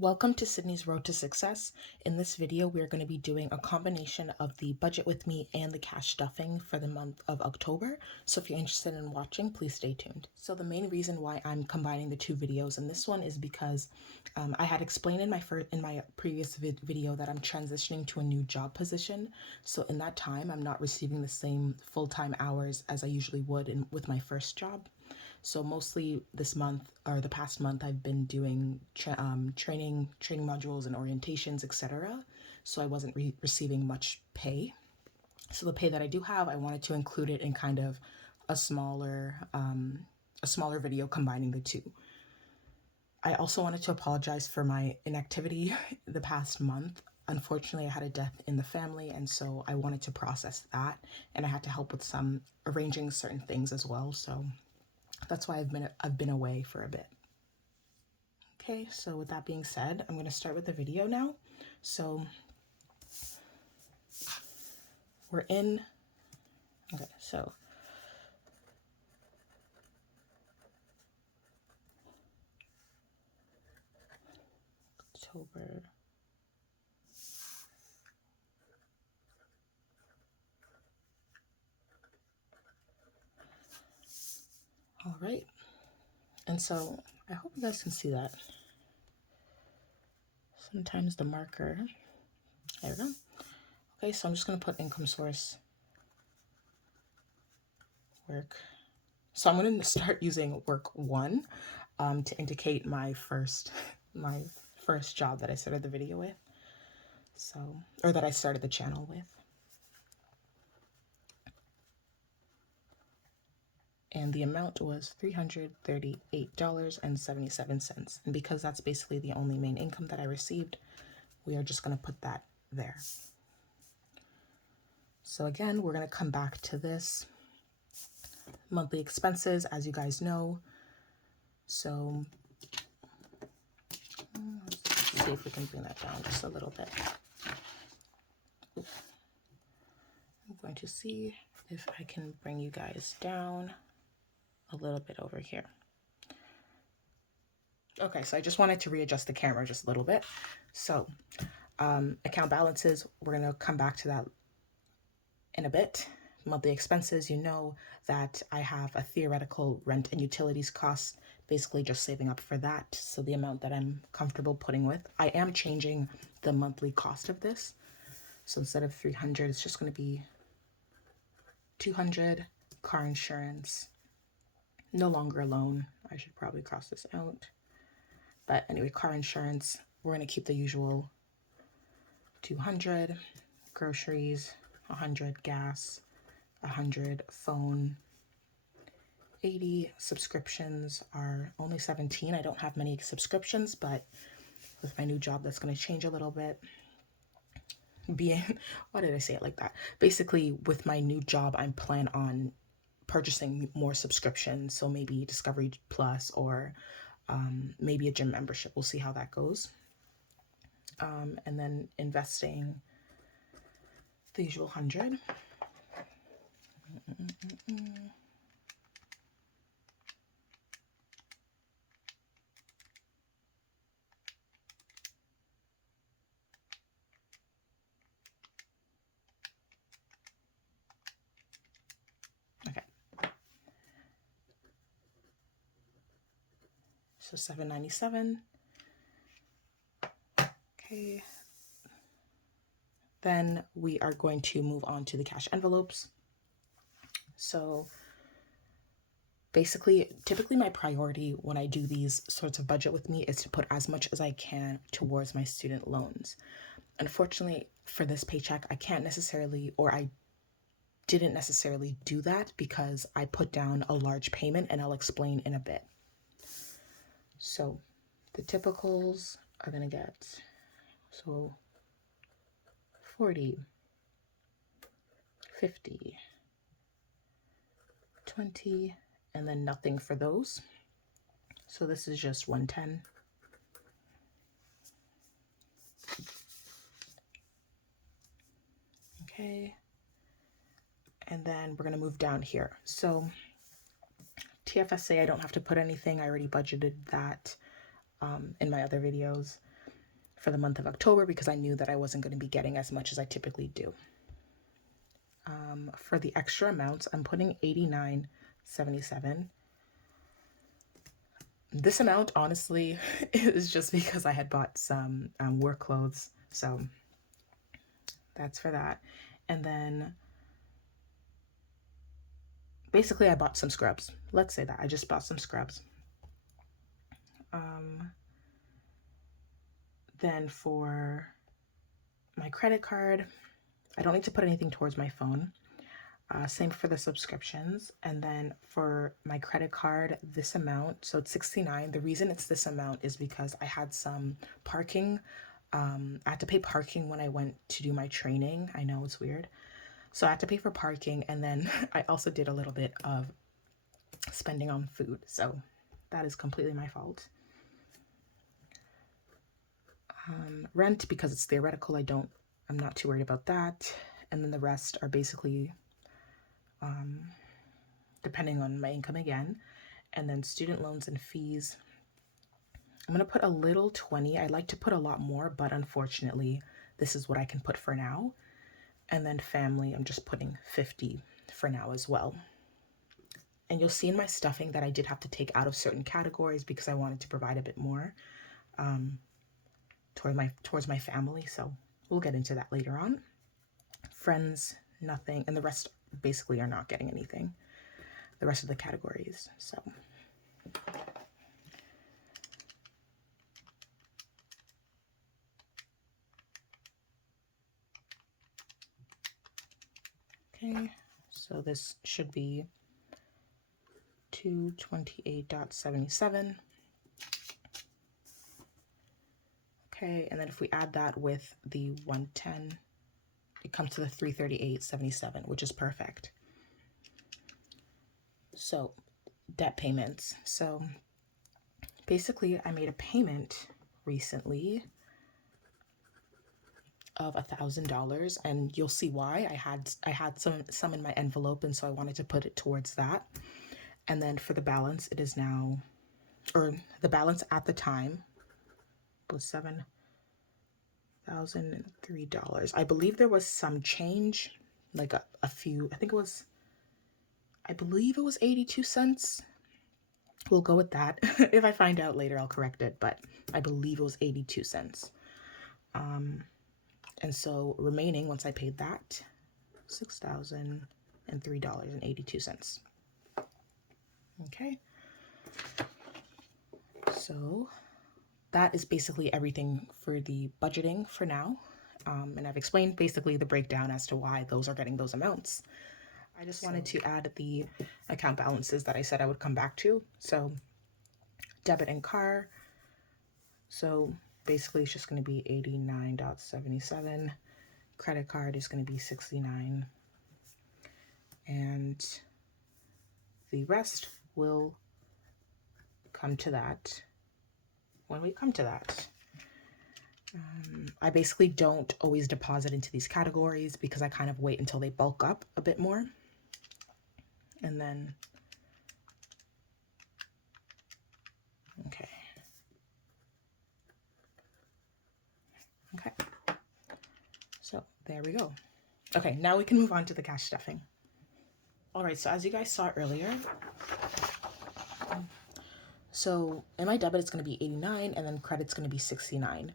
Welcome to Sydney's Road to Success. In this video, we are going to be doing a combination of the budget with me and the cash stuffing for the month of October. So if you're interested in watching, please stay tuned. So the main reason why I'm combining the two videos in this one is because I had explained in my previous video that I'm transitioning to a new job position. So in that time, I'm not receiving the same full-time hours as I usually would with my first job. So mostly this month or the past month, I've been doing training modules and orientations, etc. So I wasn't receiving much pay. So the pay that I do have, I wanted to include it in kind of a smaller video combining the two. I also wanted to apologize for my inactivity the past month. Unfortunately, I had a death in the family, and so I wanted to process that, and I had to help with some arranging certain things as well. So that's why I've been away for a bit. Okay, so with that being said, I'm going to start with the video now. So we're in, okay, so October. All right. And so I hope you guys can see that. Sometimes the marker, there we go. Okay, so I'm just going to put income source work. So I'm going to start using work one to indicate my first job that I started the video with. So, or that I started the channel with. And the amount was $338.77. And because that's basically the only main income that I received, we are just going to put that there. So again, we're going to come back to this monthly expenses, as you guys know. So let's see if we can bring that down just a little bit. I'm going to see if I can bring you guys down a little bit over here. Okay, so I just wanted to readjust the camera just a little bit. So account balances, we're going to come back to that in a bit. Monthly expenses, you know that I have a theoretical rent and utilities cost, basically just saving up for that. So the amount that I'm comfortable putting with. I am changing the monthly cost of this. So instead of 300, it's just going to be 200. Car insurance, no longer a loan. I should probably cross this out. But anyway, car insurance, we're going to keep the usual 200. Groceries, 100. Gas, 100. Phone, 80. Subscriptions are only 17. I don't have many subscriptions, but with my new job, that's going to change a little bit. Why did I say it like that? Basically, with my new job, I'm planning on purchasing more subscriptions. So maybe Discovery Plus or maybe a gym membership. We'll see how that goes. And then investing, the usual 100. Okay. So $7.97. Okay. Then we are going to move on to the cash envelopes. So basically, typically my priority when I do these sorts of budget with me is to put as much as I can towards my student loans. Unfortunately, for this paycheck, I can't necessarily, or I didn't necessarily do that because I put down a large payment, and I'll explain in a bit. So the typicals are going to get, so 40, 50, 20, and then nothing for those. So this is just 110. Okay. And then we're going to move down here. So TFSA, I don't have to put anything. I already budgeted that in my other videos. for the month of October because I knew that I wasn't going to be getting as much as I typically do. For the extra amounts, I'm putting $89.77. This amount, honestly, is just because I had bought some work clothes. So that's for that. And then basically I bought some scrubs. Let's say that. I just bought some scrubs. Then for my credit card, I don't need to put anything towards my phone. Same for the subscriptions. And then for my credit card, this amount, so it's $69. The reason it's this amount is because I had some parking. I had to pay parking when I went to do my training. I know it's weird. So I had to pay for parking. And then I also did a little bit of spending on food. So that is completely my fault. Rent, because it's theoretical, I'm not too worried about that. And then the rest are basically depending on my income again. And then student loans and fees, I'm going to put a little 20. I'd like to put a lot more, but unfortunately, this is what I can put for now. And then family, I'm just putting 50 for now as well. And you'll see in my stuffing that I did have to take out of certain categories because I wanted to provide a bit more towards my family. So we'll get into that later on. Friends, nothing, and the rest basically are not getting anything. The rest of the categories. So okay, so this should be 228.77. Okay, and then if we add that with the 110, it comes to the 338.77, which is perfect. So debt payments. So basically I made a payment recently of $1,000, and you'll see why. I had some in my envelope, and so I wanted to put it towards that. And then for the balance, it is now, or the balance at the time was $7,003. I believe there was some change, like a few, I believe it was 82 cents. We'll go with that. If I find out later, I'll correct it, but I believe it was 82 cents. And so remaining, once I paid that, $6,003.82. Okay. So that is basically everything for the budgeting for now. And I've explained basically the breakdown as to why those are getting those amounts. I just wanted to add the account balances that I said I would come back to. So debit and car. So basically it's just going to be 89.77. Credit card is going to be 69. And the rest will come to that when we come to that. I basically don't always deposit into these categories because I kind of wait until they bulk up a bit more. And then, okay. Okay. So there we go. Okay, now we can move on to the cash stuffing. All right, so as you guys saw earlier, so in my debit, it's going to be 89, and then credit's going to be 69.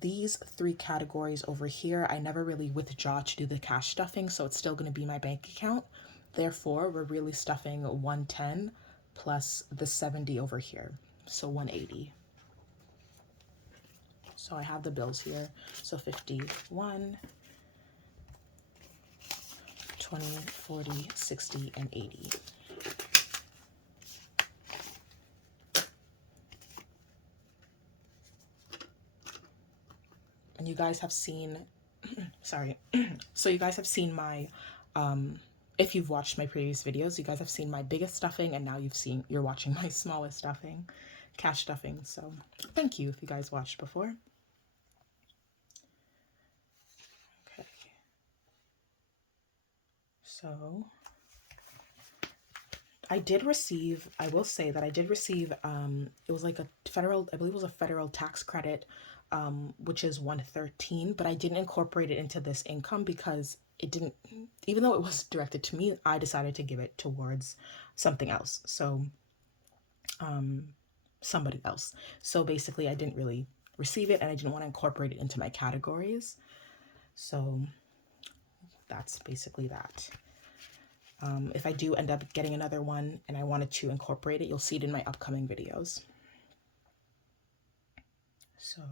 These three categories over here, I never really withdraw to do the cash stuffing, so it's still going to be my bank account. Therefore, we're really stuffing 110 plus the 70 over here, so 180. So I have the bills here. So 51, 20, 40, 60, and 80. And you guys have seen, sorry. So you guys have seen my, if you've watched my previous videos, you guys have seen my biggest stuffing, and now you're watching my smallest stuffing, cash stuffing. So thank you if you guys watched before. Okay. So I will say that I did receive, it was like a federal, I believe it was a federal tax credit which is 113, but I didn't incorporate it into this income because it didn't, even though it was directed to me, I decided to give it towards something else. So, somebody else. So basically I didn't really receive it and I didn't want to incorporate it into my categories. So that's basically that. If I do end up getting another one and I wanted to incorporate it, you'll see it in my upcoming videos. So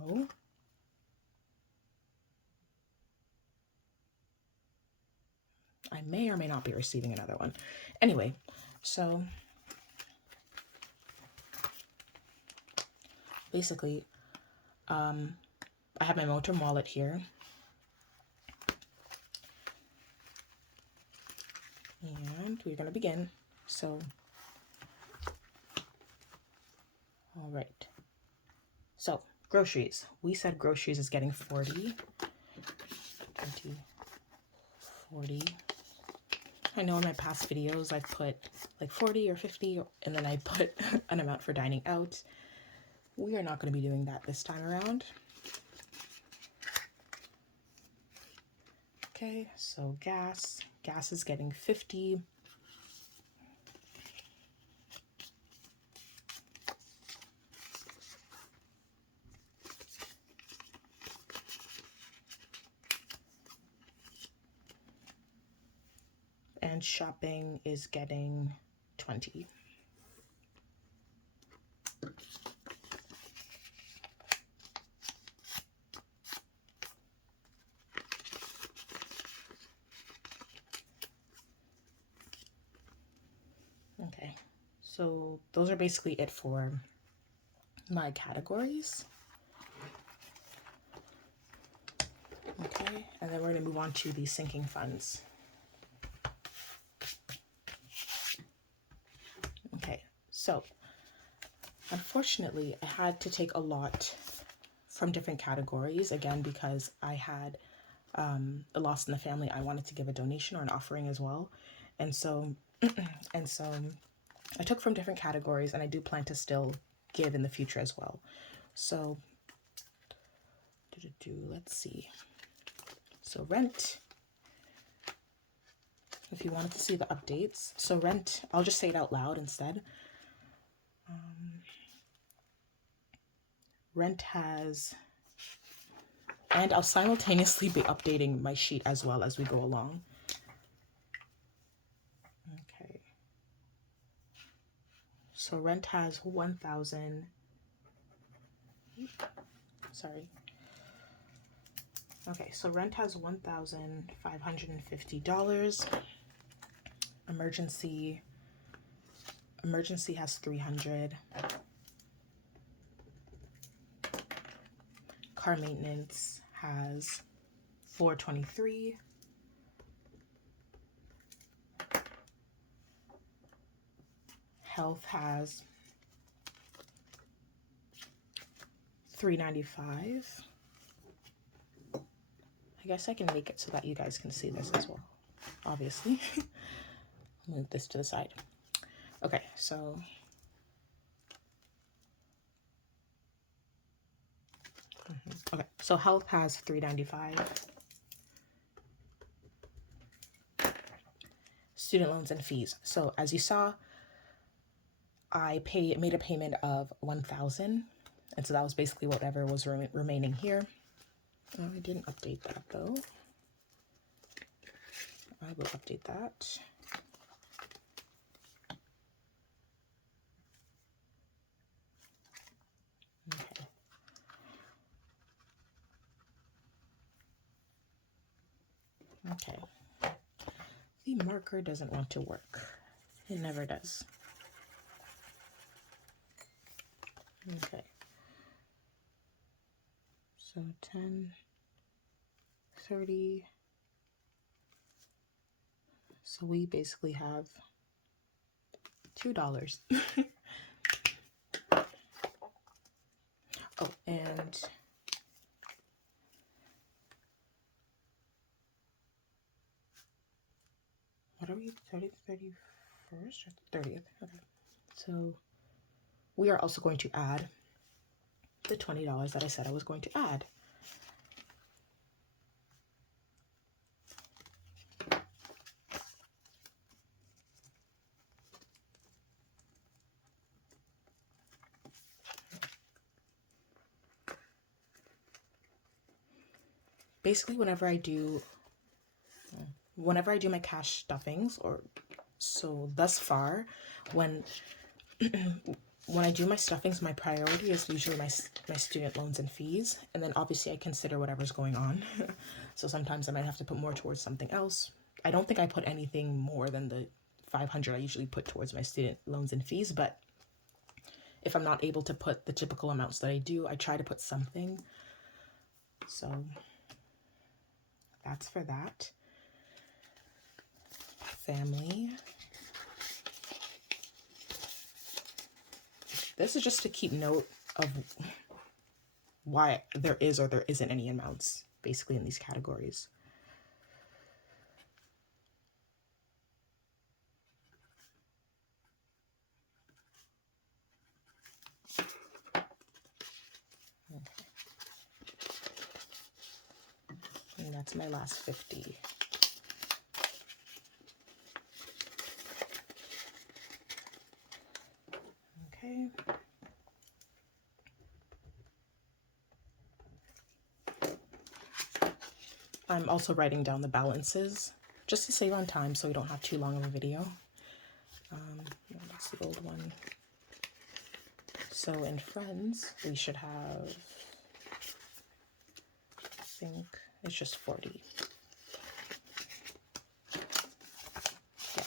I may or may not be receiving another one. Anyway, so basically, I have my Motor wallet here. And we're going to begin. So, all right. So, groceries. We said groceries is getting 40, 20, 40. I know in my past videos I put like 40 or 50 and then I put an amount for dining out. We are not going to be doing that this time around. Okay, so gas. Gas is getting 50. And shopping is getting 20. Okay, so those are basically it for my categories. Okay, and then we're going to move on to the sinking funds. Okay, so unfortunately, I had to take a lot from different categories, again, because I had a loss in the family. I wanted to give a donation or an offering as well. And so, I took from different categories and I do plan to still give in the future as well. So, let's see. So rent, if you wanted to see the updates. So rent, I'll just say it out loud instead. Rent has, and I'll simultaneously be updating my sheet as well as we go along. Okay. So rent has 1,000, sorry. Okay, so rent has $1,550. Emergency has 300. Car maintenance has 423. Health has 395. I guess I can make it so that you guys can see this as well, obviously. Move this to the side. Okay, so okay, so health has 395. Student loans and fees. So as you saw, I made a payment of 1,000, and so that was basically whatever was remaining here. Oh, I didn't update that though. I will update that. Okay. Okay. The marker doesn't want to work. It never does. Okay. So 10, 30. So we basically have $2. Oh, and what are we, 31st or 30th? Okay. So we are also going to add the $20 that I said I was going to add. Basically, whenever I do my cash stuffings, or so thus far, when I do my stuffings, my priority is usually my student loans and fees, and then obviously I consider whatever's going on. So sometimes I might have to put more towards something else. I don't think I put anything more than the $500 I usually put towards my student loans and fees, but if I'm not able to put the typical amounts that I do, I try to put something. So that's for that. Family. This is just to keep note of why there is or there isn't any amounts basically in these categories. Okay. And that's my last 50. Okay. I'm also writing down the balances just to save on time so we don't have too long of a video. That's the old one. So in Friends, we should have, I think it's just 40. Yeah.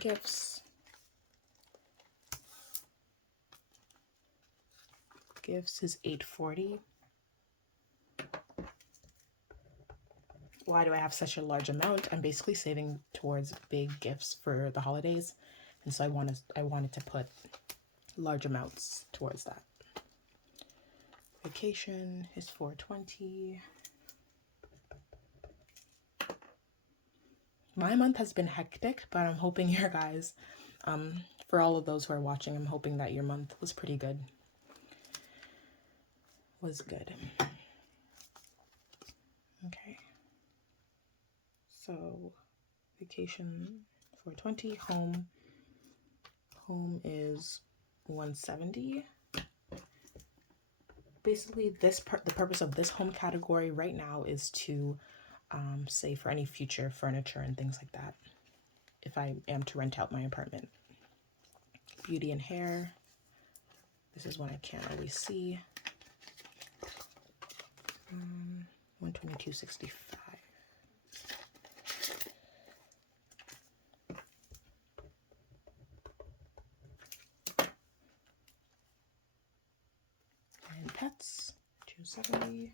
Gifts. Gifts is $840. Why do I have such a large amount? I'm basically saving towards big gifts for the holidays, and so I wanted to put large amounts towards that. Vacation is $420. My month has been hectic, but I'm hoping your guys, for all of those who are watching, I'm hoping that your month was pretty good. Was good. Okay. So vacation $420, home is $170. Basically, the purpose of this home category right now is to save for any future furniture and things like that if I am to rent out my apartment. Beauty and hair. This is one I can't always see. $122.65. And pets, $270.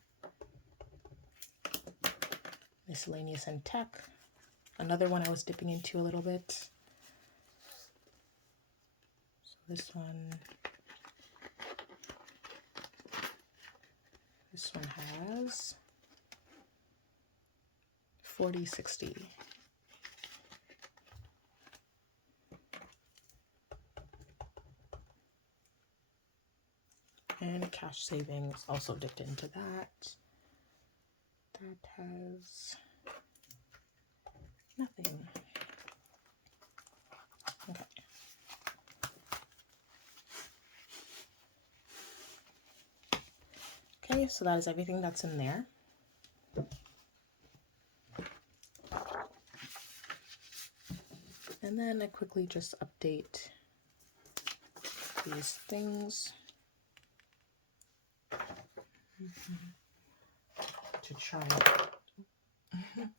Miscellaneous and tech. Another one I was dipping into a little bit. So this one has $40.60. And cash savings also dipped into that. That has nothing. Okay. Okay, so that is everything that's in there. And then I quickly just update these things to try. I'm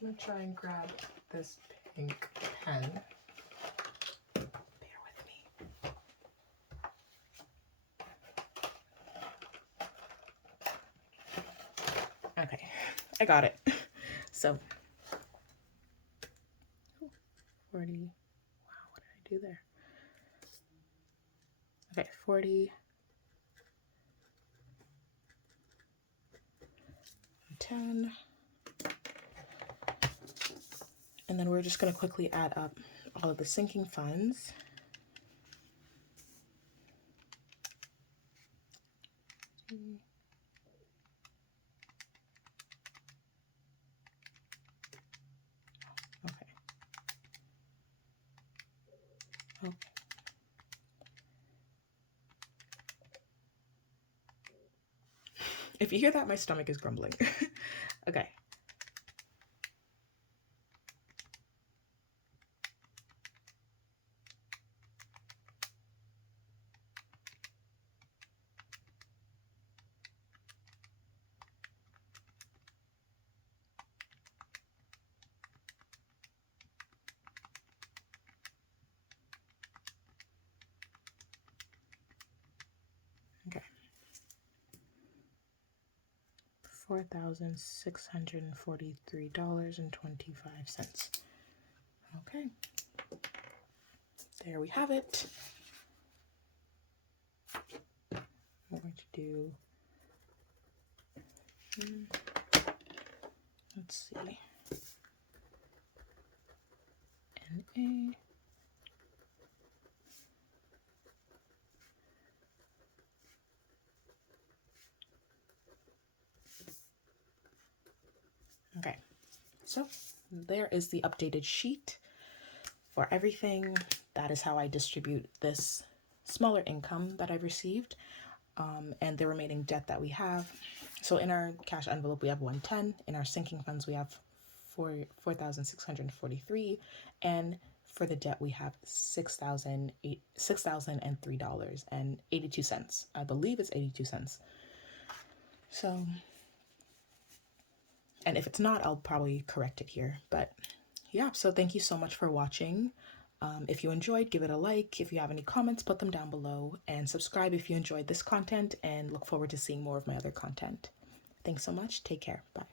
gonna try and grab this pink pen. Bear with me. Okay, I got it. So 40. Wow, what did I do there? Okay, 40. 10. And then we're just going to quickly add up all of the sinking funds. Okay. Okay. If you hear that, my stomach is grumbling. Okay. Okay. $4,643.25. Okay. There we have it. I'm going to do, let's see, NA. Okay, so there is the updated sheet for everything. That is how I distribute this smaller income that I've received, and the remaining debt that we have. So in our cash envelope, we have 110. In our sinking funds, we have 4,643, and for the debt, we have $6,003.82. I believe it's 82 cents. So, and if it's not, I'll probably correct it here. But yeah, so thank you so much for watching. If you enjoyed, give it a like. If you have any comments, put them down below, and subscribe if you enjoyed this content, and look forward to seeing more of my other content. Thanks so much. Take care. Bye.